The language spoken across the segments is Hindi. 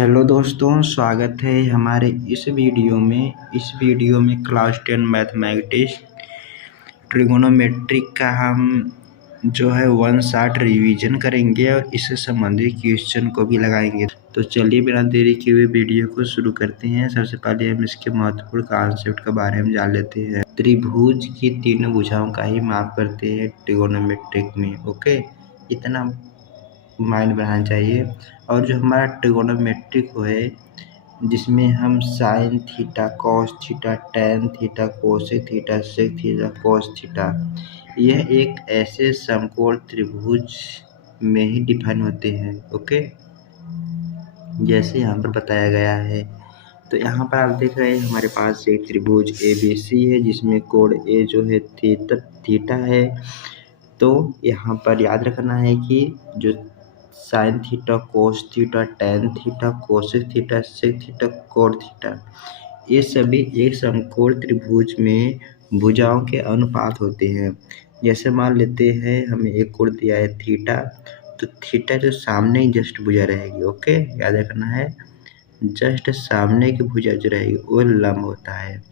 हेलो दोस्तों, स्वागत है हमारे इस वीडियो में क्लास 10 मैथमेटिक्स ट्रिगोनोमेट्रिक का हम जो है वन शॉट रिवीजन करेंगे और इससे संबंधित क्वेश्चन को भी लगाएंगे। तो चलिए बिना देरी किए हुए वीडियो को शुरू करते हैं। सबसे पहले हम इसके महत्वपूर्ण कॉन्सेप्ट के बारे में जान लेते हैं। त्रिभुज की तीनों भुजाओं का ही माप करते हैं ट्रिगोनोमेट्रिक में। ओके, इतना माइंड बनाना चाहिए। और जो हमारा ट्रिगोनोमेट्रिक है जिसमें हम sine theta, cos theta, tan theta, cosec theta, sec theta, cos theta, यह एक ऐसे समकोण त्रिभुज में ही डिफाइन होते हैं। ओके, जैसे यहाँ पर बताया गया है। तो यहाँ पर आप देख रहे हैं हमारे पास एक त्रिभुज ABC है जिसमें कोण A जो है थीटा है। तो यहाँ पर याद रखना है कि जो sine theta, cos theta, tan theta, cosec theta, sec theta, कोण थीटा, ये सभी एक समकोण त्रिभुज में भुजाओं के अनुपात होते हैं। जैसे मान लेते हैं हमें एक कोण दिया है थीटा, तो थीटा जो सामने ही जस्ट भुजा रहेगी। ओके, याद रखना है, जस्ट सामने की भुजा जो रहेगी वो लंब होता है।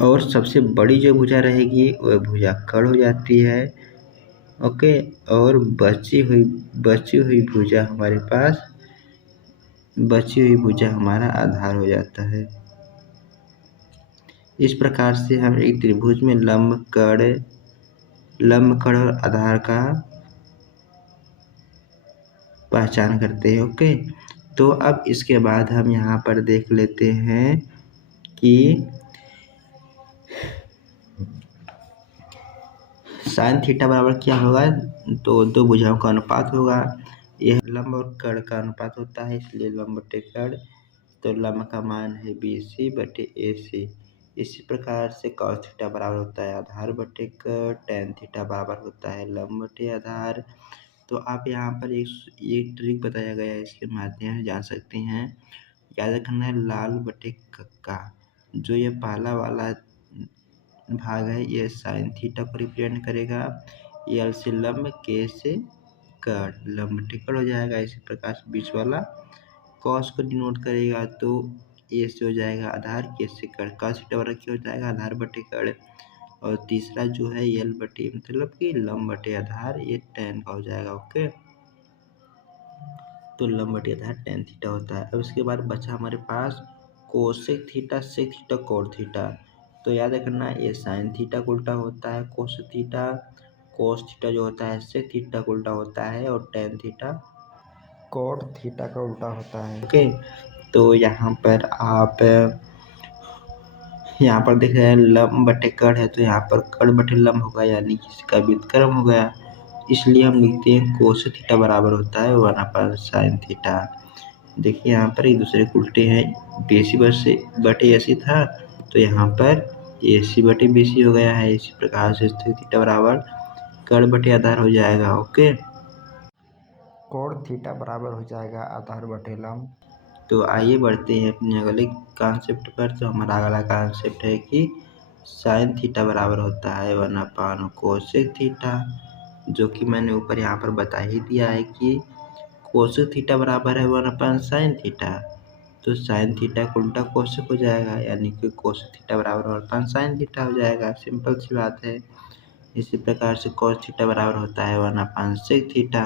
और सबसे बड़ी जो भुजा रहेगी वह भुजा कर्ण हो जाती है। ओके, और बची हुई भुजा हमारे पास हमारा आधार हो जाता है। इस प्रकार से हम एक त्रिभुज में लंब कर्ण और आधार का पहचान करते हैं। ओके, तो अब इसके बाद हम यहाँ पर देख लेते हैं कि साइन थीटा बराबर क्या होगा। तो दो भुजाओं का अनुपात होगा। यह लंब और कर्ण का अनुपात होता है, इसलिए लंब बटे कर्ण। तो लंब का मान है BC बटे AC। इसी प्रकार से कॉस थीटा बराबर होता है आधार बटे कर्ण। टैन थीटा बराबर होता है लंब बटे आधार। तो आप यहाँ पर एक ट्रिक बताया गया है, इसके माध्यम से जान सकते हैं। याद रखना है लाल बटे कक्का, जो ये पहला वाला भाग है ये साइन थीटा को रिप्रेजेंट करेगा। L से लंब, K से कर्ण, लंब बटे कर्ण हो जाएगा। इसी प्रकार से बीच वाला कॉस को डिनोट करेगा, तो A से हो जाएगा आधार, K से कर्ण, कॉस थीटा बराबर क्या हो जाएगा आधार बटे कर्ण। और तीसरा जो है L बटे मतलब कि लंब बटे आधार, ये टैन का हो जाएगा। ओके, तो लंब बटे आधार टैन थीटा होता है। अब इसके बाद बचा हमारे पास कोसेक थीटा, सेक थीटा, कोण थीटा। तो याद रखना ये साइन थीटा को उल्टा होता है कोस थीटा, कोस थीटा जो होता है सेक थीटा को उल्टा होता है, और टैन थीटा कोण थीटा का उल्टा होता है। ओके, तो यहाँ पर देख रहे हैं लंब बटे कर्ण है, तो यहाँ पर कर्ण बटे लंब होगा, यानी कि इसका व्युत्क्रम हो गया। इसलिए हम लिखते हैं कोस थीटा बराबर होता है 1 साइन थीटा। देखिए यहाँ पर एक दूसरे के उल्टे हैं, BC बटे AC था, तो यहाँ पर AC बटे BC हो गया है। इसी प्रकार से थीटा बराबर कर्ण बटे आधार हो जाएगा। ओके, कोण थीटा बराबर हो जाएगा आधार बटे लंब। तो आइए बढ़ते हैं अपने अगले कॉन्सेप्ट पर। तो हमारा अगला कॉन्सेप्ट है कि साइन थीटा बराबर होता है 1 कोसेक थीटा, जो कि मैंने ऊपर यहाँ पर बता ही दिया है कि कोसेक थीटा बराबर है 1 साइन थीटा। तो साइन थीटा को उल्टा कोसेक हो जाएगा, यानी कि कोसेक थीटा बराबर 1 साइन थीटा हो जाएगा। सिंपल सी बात है। इसी प्रकार से कॉस थीटा बराबर होता है 1 सेक थीटा।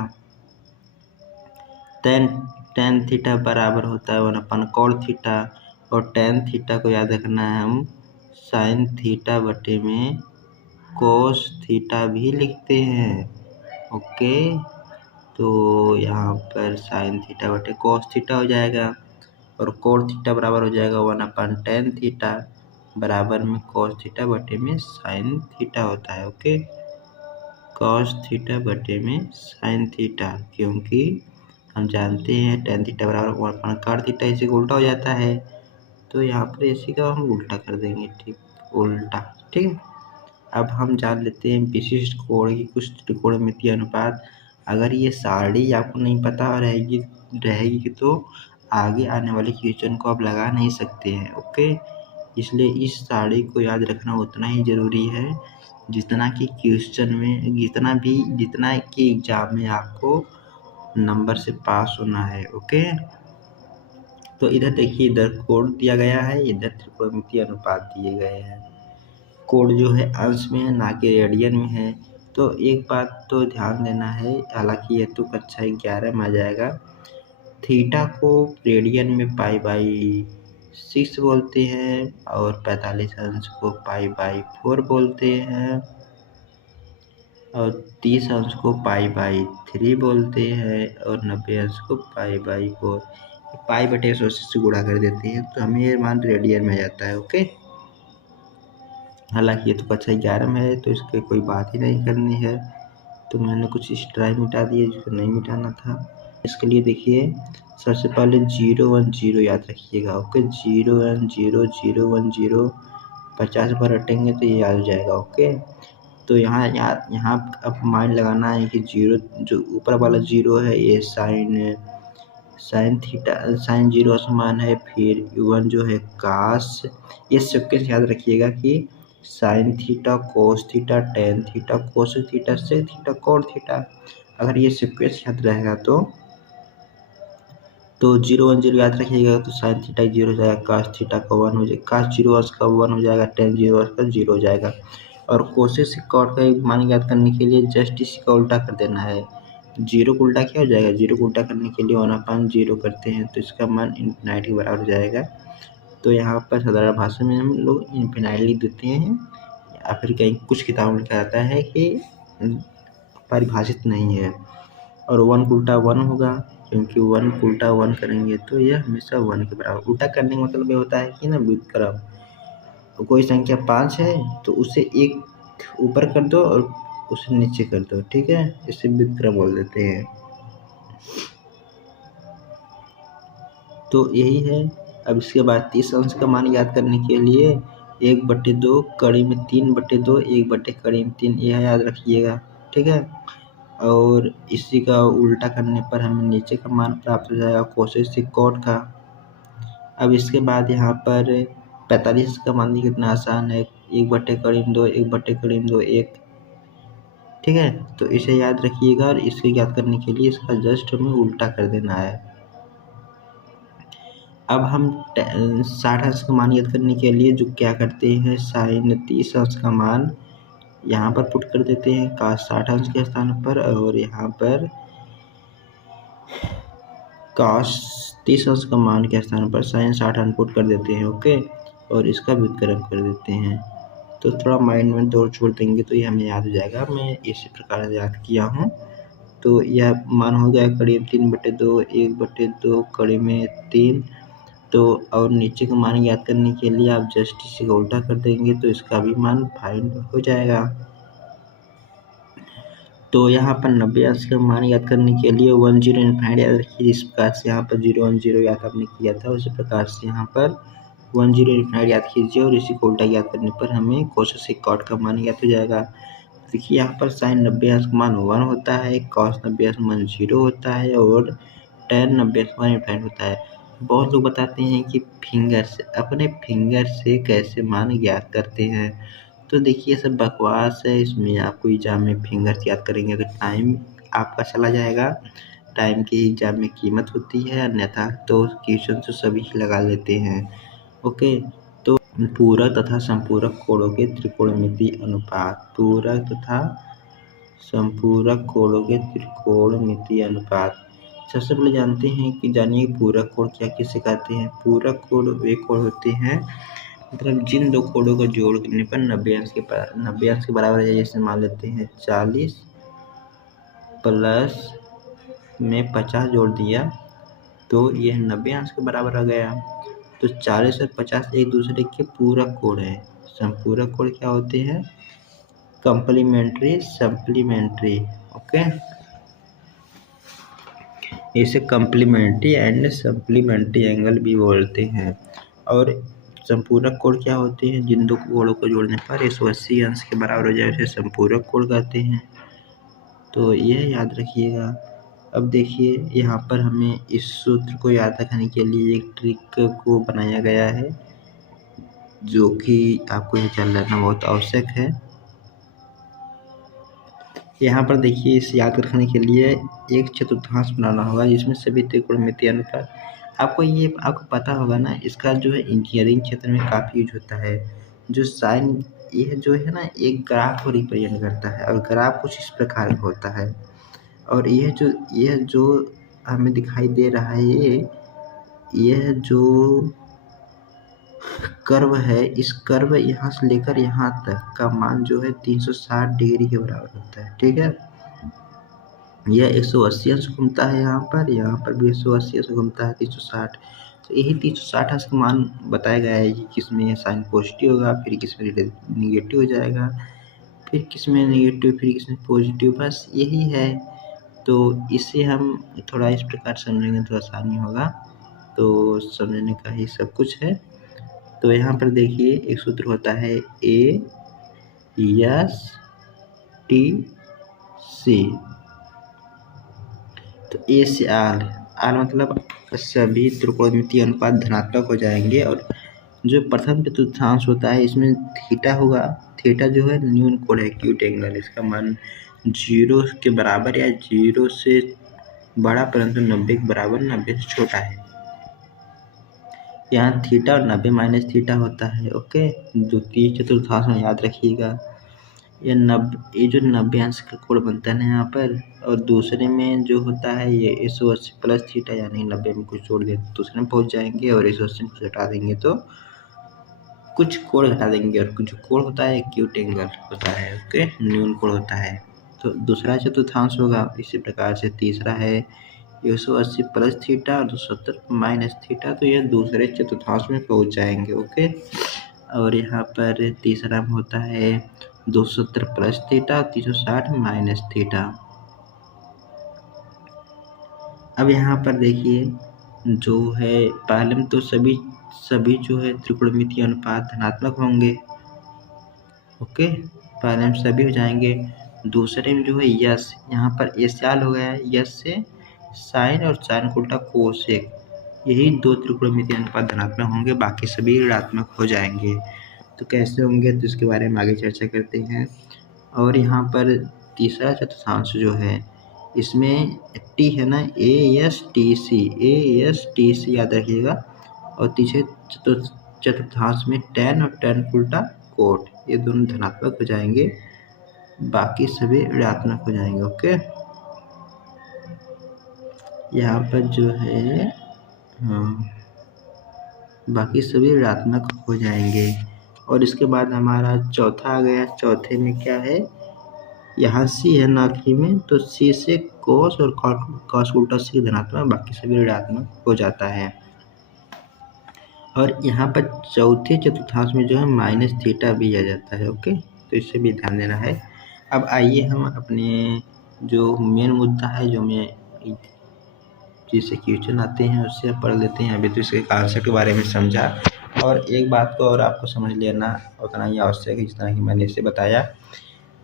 टैन थीटा बराबर होता है 1 कोण थीटा, और टैन थीटा को याद रखना है हम साइन थीटा बटे में कोस थीटा भी लिखते हैं। ओके, तो यहाँ पर साइन थीटा बटे कोस थीटा हो जाएगा, और कोण थीटा बराबर हो जाएगा 1 टैन थीटा, बराबर में कोस थीटा बटे में साइन थीटा होता है। ओके, कॉस थीटा बटे में साइन थीटा, क्योंकि हम जानते हैं टैन थीटा बराबर 1 कॉट थीटा, इसी को उल्टा हो जाता है। तो यहाँ पर इसी का हम उल्टा कर देंगे, ठीक, उल्टा। ठीक है, अब हम जान लेते हैं विशिष्ट कोण की कुछ त्रिकोणमितीय अनुपात। अगर ये सारणी आपको नहीं पता रहेगी तो आगे आने वाले क्वेश्चन को आप लगा नहीं सकते हैं। ओके, इसलिए इस सारणी को याद रखना उतना ही ज़रूरी है जितना कि क्वेश्चन में जितना कि एग्जाम में आपको नंबर से पास होना है। ओके, तो इधर देखिए, इधर कोड दिया गया है, इधर त्रिकोणमितीय अनुपात दिए गए हैं। कोड जो है अंश में है, ना कि रेडियन में है। तो एक बात तो ध्यान देना है, हालांकि ये तो कक्षा 11 में आ जाएगा। थीटा को रेडियन में पाई बाई 6 बोलते हैं और 45 अंश को पाई बाई 4 बोलते हैं और 30 अंश को पाई बाई 3 बोलते हैं और 90 अंश को पाई बाई 4। पाई बटे 180 से गुणा कर देते हैं तो हमें ये मान रेडियन में जाता है। ओके, हालांकि ये तो कक्षा 11 में है तो इसकी कोई बात ही नहीं करनी है, तो मैंने कुछ एक्स्ट्रा मिटा दिए जिसको नहीं मिटाना था। इसके लिए देखिए, सबसे पहले 010 याद रखिएगा। ओके, 010 50 बार रटेंगे तो ये याद हो जाएगा। ओके, तो यहाँ अब माइंड लगाना है कि जीरो, जो ऊपर वाला जीरो है ये साइन थीटा, साइन जीरो समान है। फिर 1 जो है कास, ये सिक्वेंस याद रखिएगा कि sine theta cos theta tan theta cos theta sec theta cot theta. अगर ये सिक्वेंस याद रहेगा तो 010 याद रखिएगा तो साइन थीटा 0 हो जाएगा, कास थीटा का 1 हो जाएगा, कास 0 का 1 हो जाएगा, टेन 0 का 0 हो जाएगा। और कोसेक कॉट का मान याद करने के लिए जस्ट इसी का उल्टा कर देना है। 0 को उल्टा क्या हो जाएगा, 0 को उल्टा करने के लिए 1/0 करते हैं तो इसका मान इन्फिनाइट के बराबर हो जाएगा। तो यहाँ पर साधारण भाषा में हम लोग इन्फिनाइट लिख देते हैं, या फिर कहीं कुछ किताबों में लिखा जाता है कि परिभाषित नहीं है। और 1 को उल्टा 1 होगा, क्योंकि 1 को उल्टा 1 करेंगे तो यह हमेशा 1 के बराबर। उल्टा करने का मतलब ये होता है कि ना व्युत्क्रम, तो कोई संख्या 5 है तो उसे 1 ऊपर कर दो और उसे नीचे कर दो, ठीक है, इसे व्युत्क्रम बोल देते हैं। तो यही है। अब इसके बाद 30 अंश का मान याद करने के लिए 1/2 कड़ी में 3/2 1 कड़ी में 3 यह याद रखिएगा, ठीक है। और इसी का उल्टा करने पर हमें नीचे का मान प्राप्त हो जाएगा कोसेक से कॉट का। अब इसके बाद यहाँ पर 45 का मान कितना आसान है, 1/2 1/2 1, ठीक है। तो इसे याद रखिएगा और इसे याद करने के लिए इसका जस्ट हमें उल्टा कर देना है। अब हम 60 अंश का मान याद करने के लिए जो क्या करते हैं, साइन 30 अंश का मान यहाँ पर पुट कर देते हैं का 60 अंश के स्थान पर, और यहाँ पर काश 30 अंश का मान के स्थान पर साइन 60 अंश पुट कर देते हैं। ओके, और इसका व्युत्क्रम कर देते हैं। तो थोड़ा माइंड में दौड़ छोड़ देंगे तो ये हमें याद हो जाएगा। मैं इसी प्रकार से याद किया हूँ। तो यह मान हो गया करीब 3/2 1/2 कड़ी में 3। तो और नीचे का मान याद करने के लिए आप जस्ट इसी का उल्टा कर देंगे तो इसका भी मान फाइंड हो जाएगा। तो यहाँ पर 90 अंश का मान याद करने के लिए 10 इन्फिनाइट याद रखिए। इस प्रकार से यहाँ पर 010 याद आपने किया था, उसी प्रकार से यहाँ पर 10 इन्फिनाइट याद कीजिए और इसी को उल्टा याद करने पर हमें कोसेक से कॉट का मान याद हो जाएगा। देखिए यहाँ पर साइन 90 अंश का मान 1 होता है, कॉस 90 अंश का मान 0 होता है और टेन 90 अंश का मान इन्फिनाइट होता है। बहुत लोग बताते हैं कि अपने फिंगर से कैसे मान ज्ञात करते हैं। तो देखिए सब बकवास है, इसमें आपको एग्जाम में फिंगर्स याद करेंगे तो टाइम आपका चला जाएगा। टाइम की एग्जाम में कीमत होती है, अन्यथा तो क्वेश्चन तो सभी लगा लेते हैं। ओके, तो पूरक तथा संपूरक कोणों के त्रिकोणमितीय अनुपात, पूरक तथा संपूरक कोणों के त्रिकोणमितीय अनुपात। सबसे पहले जानते हैं कि जानिए पूरक कोण क्या किसे कहते हैं। पूरक कोण वे कोण होते हैं, मतलब जिन दो कोणों को जोड़ करने पर 90 अंश के बराबर है। जैसे मान लेते हैं 40 प्लस में 50 जोड़ दिया तो यह 90 अंश के बराबर आ गया। तो 40 और 50 एक दूसरे के पूरक कोण है। संपूरक कोण क्या होते हैं, कंप्लीमेंट्री सप्लीमेंट्री। ओके, इसे कंप्लीमेंट्री एंड सप्लीमेंट्री एंगल भी बोलते हैं। और संपूरक कोण क्या होते हैं, जिन दो कोणों को जोड़ने पर 180 अंश के बराबर हो जाए उसे संपूरक कोण कहते हैं। तो यह याद रखिएगा। अब देखिए यहाँ पर हमें इस सूत्र को याद रखने के लिए एक ट्रिक को बनाया गया है जो कि आपको यह जान लेना बहुत आवश्यक है। यहाँ पर देखिए, इसे याद रखने के लिए एक चतुर्थांश बनाना होगा जिसमें सभी त्रिकोणमितीय अनुपात, आपको पता होगा ना, इसका जो है इंजीनियरिंग क्षेत्र में काफ़ी यूज होता है। जो साइन, यह जो है ना, एक ग्राफ को रिप्रेजेंट करता है और ग्राफ कुछ इस प्रकार का होता है। और यह जो हमें दिखाई दे रहा है, यह जो कर्व है, इस कर्व यहाँ से लेकर यहाँ तक का मान जो है 360 डिग्री के बराबर होता है। ठीक है, यह 180 अंश घूमता है, यहाँ पर भी 180 अंश घूमता है, 360। तो यही 360 अंश का मान बताया गया है कि किसमें साइन पॉजिटिव होगा, फिर किसमें निगेटिव हो जाएगा, फिर किसमें निगेटिव, फिर किसमें पॉजिटिव, बस यही है। तो इसे हम थोड़ा इस प्रकार समझेंगे तो आसानी होगा, तो समझने का ही सब कुछ है। तो यहाँ पर देखिए, एक सूत्र होता है ए एस टी सी। तो ए से आर मतलब सभी त्रिकोणमितीय अनुपात धनात्मक हो जाएंगे। और जो प्रथम चतुर्थांश होता है, इसमें थीटा होगा। थीटा जो है न्यून कोण है, एक्यूट एंगल, इसका मान 0 के बराबर या 0 से बड़ा परंतु 90 के बराबर, 90 से छोटा है। यहाँ थीटा और 90 माइनस थीटा होता है। ओके, द्वितीय चतुर्थांश में याद रखिएगा। ये जो 90 अंश का कोण बनता है ना यहाँ पर, और दूसरे में जो होता है ये 180 प्लस थीटा, यानी 90 में कुछ जोड़ दें दूसरे में पहुँच जाएंगे, और 180 में कुछ हटा देंगे तो कुछ कोण घटा देंगे, और कुछ कोण होता है एक्यूट एंगल होता है। ओके, न्यून कोण होता है। तो दूसरा चतुर्थांश होगा इसी प्रकार से। तीसरा है 180 प्लस थीटा और 270 माइनस थीटा, तो ये दूसरे चतुर्थांश में पहुँच जाएंगे। ओके, और यहाँ पर तीसरा में होता है 270 प्लस थीटा, 360 माइनस थीटा। अब यहाँ पर देखिए, जो है पहले में तो सभी जो है त्रिकोणमितीय अनुपात धनात्मक होंगे। ओके, पहले में सभी हो जाएंगे। दूसरे में जो है यस, यहाँ पर एसाल हो गया है, यस से साइन और साइन को उल्टा कोसेक, यही दो त्रिकोणमितीय अनुपात धनात्मक होंगे, बाकी सभी ऋणात्मक हो जाएंगे। तो कैसे होंगे, तो इसके बारे में आगे चर्चा करते हैं। और यहाँ पर तीसरा चतुर्थांश जो है, इसमें टी है ना, ए एस टी सी याद रखिएगा। और तीसरे चतुर्थांश में tan और tan उल्टा कोट, ये दोनों धनात्मक हो जाएंगे, बाकी सभी ऋणात्मक हो जाएंगे। ओके, यहाँ पर जो है बाकी सभी ऋणात्मक हो जाएंगे। और इसके बाद हमारा चौथा आ गया। चौथे में क्या है, यहाँ सी है ना आखिरी में, तो सी से कोस और कॉस उल्टा सी धनात्मक, बाकी सभी ऋणात्मक हो जाता है। और यहाँ पर चौथे चतुर्थांश में जो है माइनस थीटा भी आ जाता है। ओके, तो इससे भी ध्यान देना है। अब आइए हम अपने जो मेन मुद्दा है, जो मैं जिससे क्वेश्चन आते हैं उससे पढ़ लेते हैं। अभी तो इसके कॉन्सेप्ट के बारे में समझा, और एक बात को और आपको समझ लेना उतना ही आवश्यक है जितना कि मैंने इसे बताया।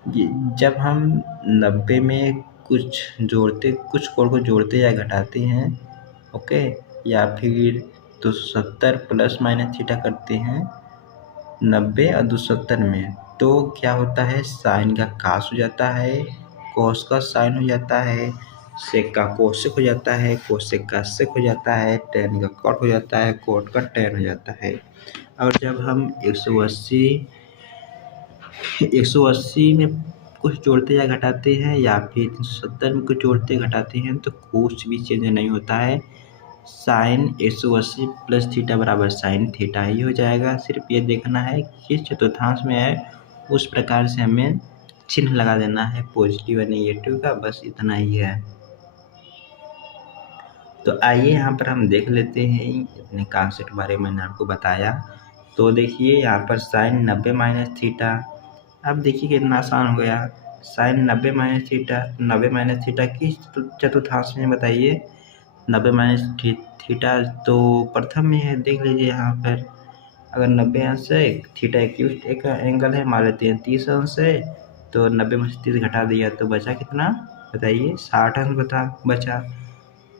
जब हम 90 में कुछ कोण को जोड़ते या घटाते हैं, ओके, या फिर 270 प्लस माइनस थीटा करते हैं 90 और 270 में, तो क्या होता है, साइन का कास हो जाता है, कोस का साइन हो जाता है, सेक का कोसेक हो जाता है, कोसेक का सेक हो जाता है, टेन का कॉट हो जाता है, कोट का टेन हो जाता है। और जब हम 180 में कुछ जोड़ते या घटाते हैं, या फिर 370 में कुछ जोड़ते घटाते हैं, तो कुछ भी चेंज नहीं होता है। साइन 180 प्लस थीटा बराबर साइन थीटा ही हो जाएगा। सिर्फ ये देखना है कि किस चतुर्थांश में है, उस प्रकार से हमें चिन्ह लगा देना है, पॉजिटिव या नेगेटिव का, बस इतना ही है। तो आइए यहाँ पर हम देख लेते हैं अपने कॉन्सेप्ट बारे में मैंने आपको बताया। तो देखिए यहाँ पर साइन 90 माइनस थीटा, अब देखिए कितना आसान हो गया। Sine 90 minus theta, 90 minus theta किस चतुर्थांश में बताइए, 90 माइनस थीटा तो प्रथम में है। देख लीजिए यहाँ पर, अगर 90 अंश है, थीटा एक एंगल है, मान लेते हैं 30 अंश है, तो 90 में से 30 घटा दिया तो बचा कितना बताइए, 60 अंश बचा।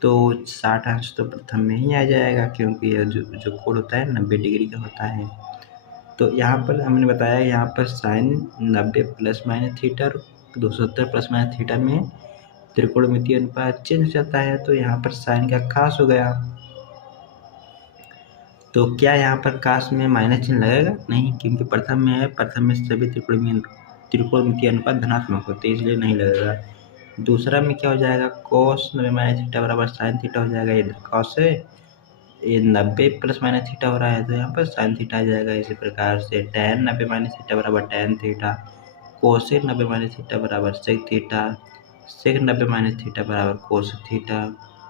तो 60 अंश तो प्रथम में ही आ जाएगा, क्योंकि यह जो कोण होता है 90 डिग्री का होता है। तो यहाँ पर हमने बताया, यहाँ पर sine 90 plus minus theta, 270 plus minus theta में त्रिकोणमितीय अनुपात चेंज हो जाता है। तो यहाँ पर साइन का कास हो गया, तो क्या यहाँ पर कास में माइनस चिन्ह लगेगा? नहीं, क्योंकि प्रथम में सभी त्रिकोणमितीय अनुपात धनात्मक होते हैं, इसलिए नहीं लगेगा। दूसरा में क्या हो जाएगा, कॉस 90 माइनस थीटा बराबर साइन थीटा हो जाएगा। इधर कॉस है, ये 90 प्लस माइनस थीटा हो रहा है, तो यहाँ पर साइन थीटा आ जाएगा। इसी प्रकार से tan 90 माइनस थीटा बराबर tan theta, cosec 90 minus theta बराबर sec theta, sec 90 minus theta बराबर cos theta,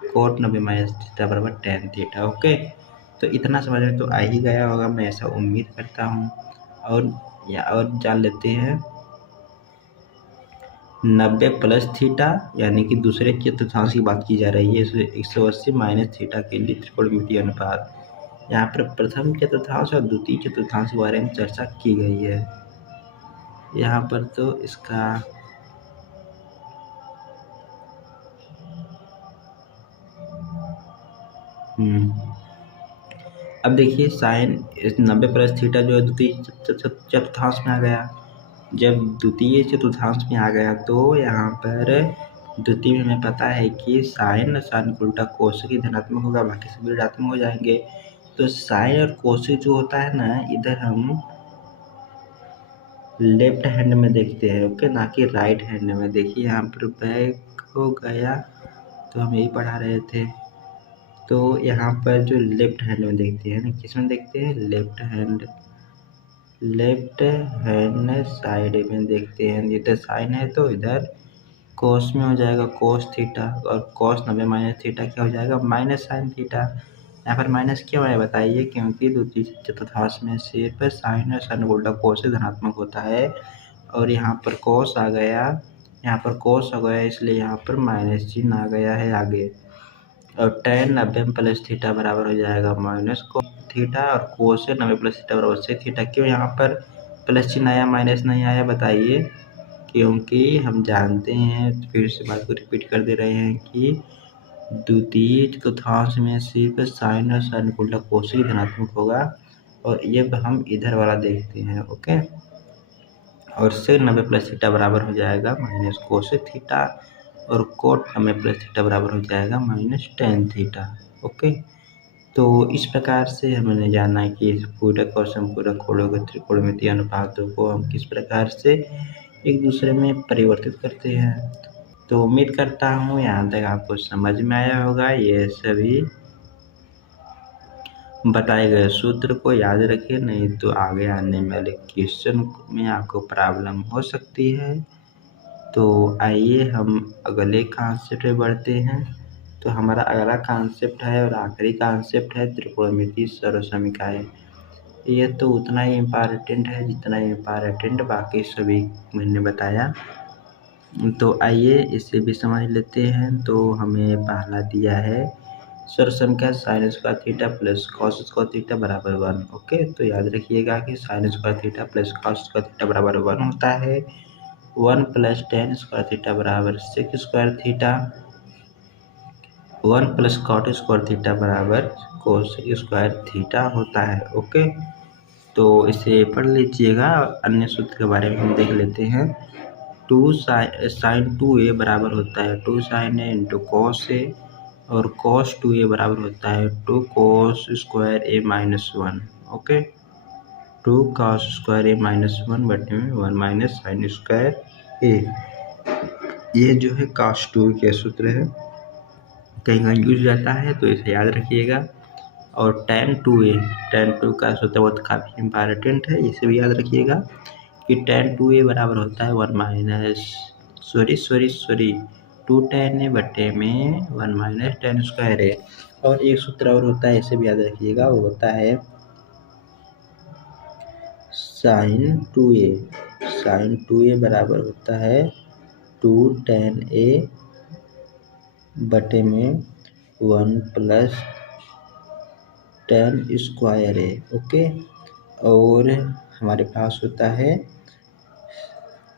cot 90 minus theta बराबर tan थीटा। ओके, तो इतना समझ में तो आ ही गया होगा, मैं ऐसा उम्मीद करता हूँ। और जान लेते हैं 90 प्लस थीटा यानी कि दूसरे चतुर्थांश की बात की जा रही है, इसलिए 180 माइनस थीटा के लिए त्रिकोणमितीय अनुपात। यहाँ पर प्रथम चतुर्थांश और द्वितीय चतुर्थांश के बारे में चर्चा की गई है। यहाँ पर तो इसका अब देखिए साइन 90 प्लस थीटा जो है द्वितीय चतुर्थांश में आ गया। जब द्वितीय चतुर्थांश में आ गया तो यहाँ पर द्वितीय में हमें पता है कि साइन का उल्टा कोसेक ही धनात्मक होगा, बाकी सभी ऋणात्मक हो जाएंगे। तो साइन और कोसेक जो होता है ना, इधर हम लेफ्ट हैंड में देखते हैं, ओके, ना कि राइट हैंड में। देखिए यहाँ पर बैक हो गया, तो हम यही पढ़ा रहे थे। तो यहाँ पर जो लेफ्ट हैंड में देखते हैं ना, किस में देखते हैं, लेफ्ट हैंड साइड में देखते हैं। इधर साइन है तो इधर कोस में हो जाएगा कोस थीटा, और कोस 90 माइनस थीटा क्या हो जाएगा, माइनस साइन थीटा। यहाँ पर माइनस क्यों है बताइए, क्योंकि द्वितीय चतुर्थांश में सिर्फ साइन और साइन उल्टा कोस से धनात्मक होता है, और यहाँ पर कोस आ गया, यहाँ पर कोस हो गया, इसलिए यहाँ पर माइनस चिन्ह आ गया है आगे। और tan 90 प्लस थीटा बराबर हो जाएगा माइनस को थीटा, और कोस 90 प्लस थीटा बराबर से थीटा। क्यों यहाँ पर प्लस चिन्ह आया माइनस नहीं आया बताइए, क्योंकि हम जानते हैं, फिर से बात को रिपीट कर दे रहे हैं कि द्वितीय चतुर्थांश में सिर्फ साइन और साइन उल्टा कोस ही धनात्मक होगा, और ये हम इधर वाला देखते हैं, ओके। और सेक 90 प्लस थीटा बराबर हो जाएगा माइनस कोस थीटा, और कोट 90 प्लस थीटा बराबर हो जाएगा माइनस tan थीटा, ओके। तो इस प्रकार से हमने जाना कि पूरक और संपूरक कोणों के त्रिकोणमितीय अनुपातों को हम किस प्रकार से एक दूसरे में परिवर्तित करते हैं। तो उम्मीद करता हूँ यहाँ तक आपको समझ में आया होगा। ये सभी बताए गए सूत्र को याद रखिए, नहीं तो आगे आने वाले क्वेश्चन में आपको प्रॉब्लम हो सकती है। तो आइए हम अगले कॉन्सेप्ट में बढ़ते हैं। तो हमारा अगला कॉन्सेप्ट है और आखिरी कॉन्सेप्ट है त्रिकोणमितीय सर्वसमीकाएं। ये तो उतना ही इम्पॉर्टेंट है जितना इम्पॉर्टेंट बाकी सभी मैंने बताया। तो आइए इसे भी समझ लेते हैं। तो हमें पहला दिया है सर्वसमीकरण sine square theta plus cos square theta बराबर 1, ओके। तो याद रखिएगा कि sine square theta plus cos square theta बराबर 1 होता है। 1 प्लस tan स्क्वायर थीटा बराबर sec square theta, 1 plus cot square theta बराबर कोसेक स्क्वायर थीटा होता है, ओके। तो इसे पढ़ लीजिएगा। अन्य सूत्र के बारे में हम देख लेते हैं। 2 साइन 2a बराबर होता है 2 sign a into cos A, और कॉस 2a बराबर होता है 2 cos square a minus 1, okay. 2 cos square a minus 1 बटे में 1 माइनस साइन स्क्वायर a। ये जो है cos 2 के सूत्र है, कहीं कहीं यूज जाता है तो इसे याद रखिएगा। और tan 2 का सूत्र बहुत काफ़ी इम्पॉर्टेंट है, इसे भी याद रखिएगा कि tan 2a बराबर होता है 1 माइनस सॉरी 2 tan a बटे में 1 माइनस tan स्क्वायर a। और एक सूत्र और होता है, इसे भी याद रखिएगा, वो होता है साइन 2a बराबर होता है 2 tan a बटे में 1 plus tan square a, okay. और हमारे पास होता है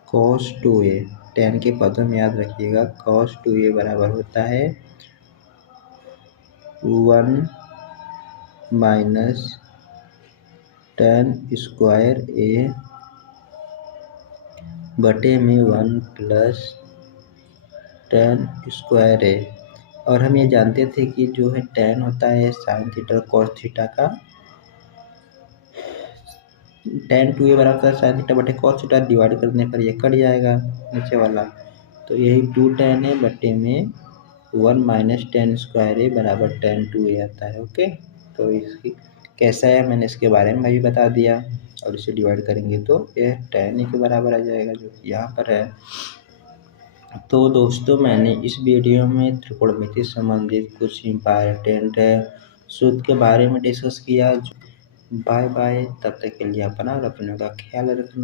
cos 2a, tan के पदों में याद रखिएगा cos 2a बराबर होता है 1 माइनस tan स्क्वायर a बटे में 1 प्लस tan स्क्वायर है। और हम ये जानते थे कि जो है tan होता है साइन थीटा कॉस थीटा का, tan 2a बराबर है साइन थीटा बटे कॉस थीटा, डिवाइड करने पर ये कट जाएगा नीचे वाला, तो यही 2 tan है बटे में 1 माइनस tan स्क्वायर है बराबर tan 2a आता है। ओके, तो इसकी कैसा है मैंने इसके बारे में भी बता दिया, और इसे डिवाइड करेंगे तो यह tan a के बराबर आ जाएगा जो यहाँ पर है। तो दोस्तों मैंने इस वीडियो में त्रिकोणमिति से संबंधित कुछ इम्पॉर्टेंट सूत्र के बारे में डिस्कस किया। बाय बाय, तब तक के लिए अपना और अपनों का ख्याल रखना।